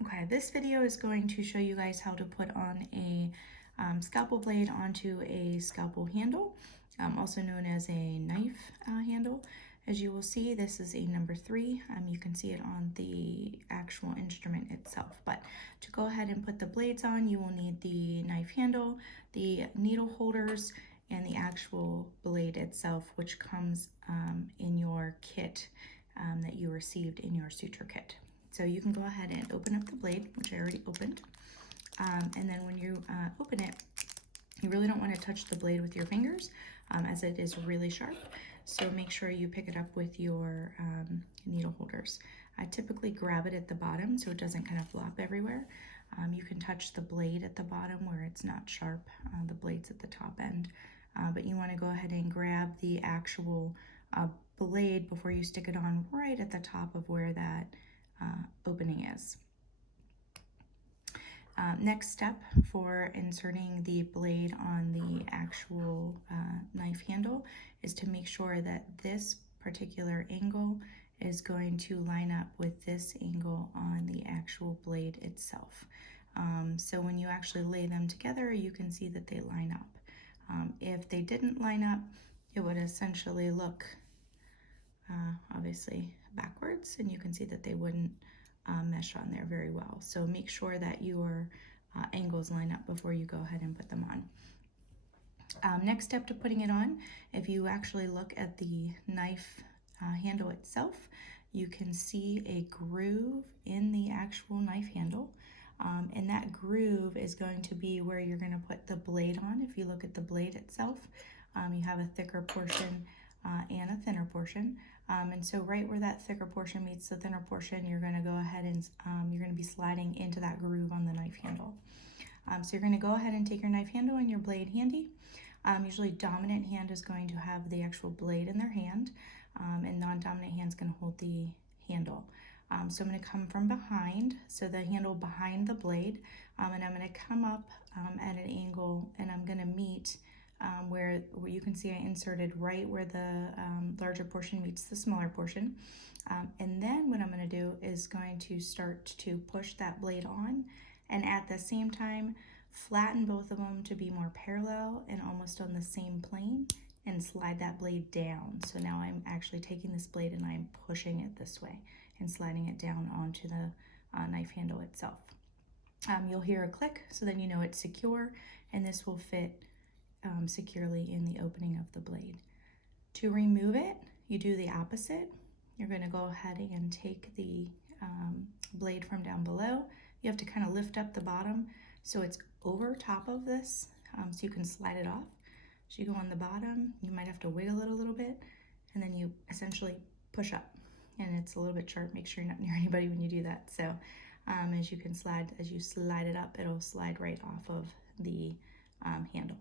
Okay, this video is going to show you guys how to put on a scalpel blade onto a scalpel handle, also known as a knife handle. As you will see, this is a number 3. You can see it on the actual instrument itself. But to go ahead and put the blades on, you will need the knife handle, the needle holders, and the actual blade itself, which comes in your kit that you received in your suture kit. So you can go ahead and open up the blade, which I already opened. And then when you open it, you really don't want to touch the blade with your fingers as it is really sharp. So make sure you pick it up with your needle holders. I typically grab it at the bottom so it doesn't kind of flop everywhere. You can touch the blade at the bottom where it's not sharp. The blade's at the top end. But you want to go ahead and grab the actual blade before you stick it on right at the top of where that opening is. Next step for inserting the blade on the actual knife handle is to make sure that this particular angle is going to line up with this angle on the actual blade itself. So when you actually lay them together, you can see that they line up. If they didn't line up, it would essentially look obviously backwards, and you can see that they wouldn't mesh on there very well. So make sure that your angles line up before you go ahead and put them on. Next step to putting it on, if you actually look at the knife handle itself, you can see a groove in the actual knife handle. And that groove is going to be where you're going to put the blade on. If you look at the blade itself, you have a thicker portion and a thinner portion. And so right where that thicker portion meets the thinner portion, you're going to go ahead and you're going to be sliding into that groove on the knife handle. So you're going to go ahead and take your knife handle and your blade handy. Usually dominant hand is going to have the actual blade in their hand, and non-dominant hand is going to hold the handle. So I'm going to come from behind, so the handle behind the blade, and I'm going to come up at an angle, and I'm going to meet where you can see I inserted right where the larger portion meets the smaller portion. And then what I'm going to do is going to start to push that blade on, and at the same time flatten both of them to be more parallel and almost on the same plane, and slide that blade down. So now I'm actually taking this blade and I'm pushing it this way and sliding it down onto the knife handle itself. You'll hear a click, so then you know it's secure, and this will fit securely in the opening of the blade. To remove it, you do the opposite. You're going to go ahead and take the blade from down below. You have to kind of lift up the bottom so it's over top of this, so you can slide it off. So you go on the bottom, you might have to wiggle it a little bit, and then you essentially push up. And it's a little bit sharp. Make sure you're not near anybody when you do that. So as you slide it up, it'll slide right off of the handle.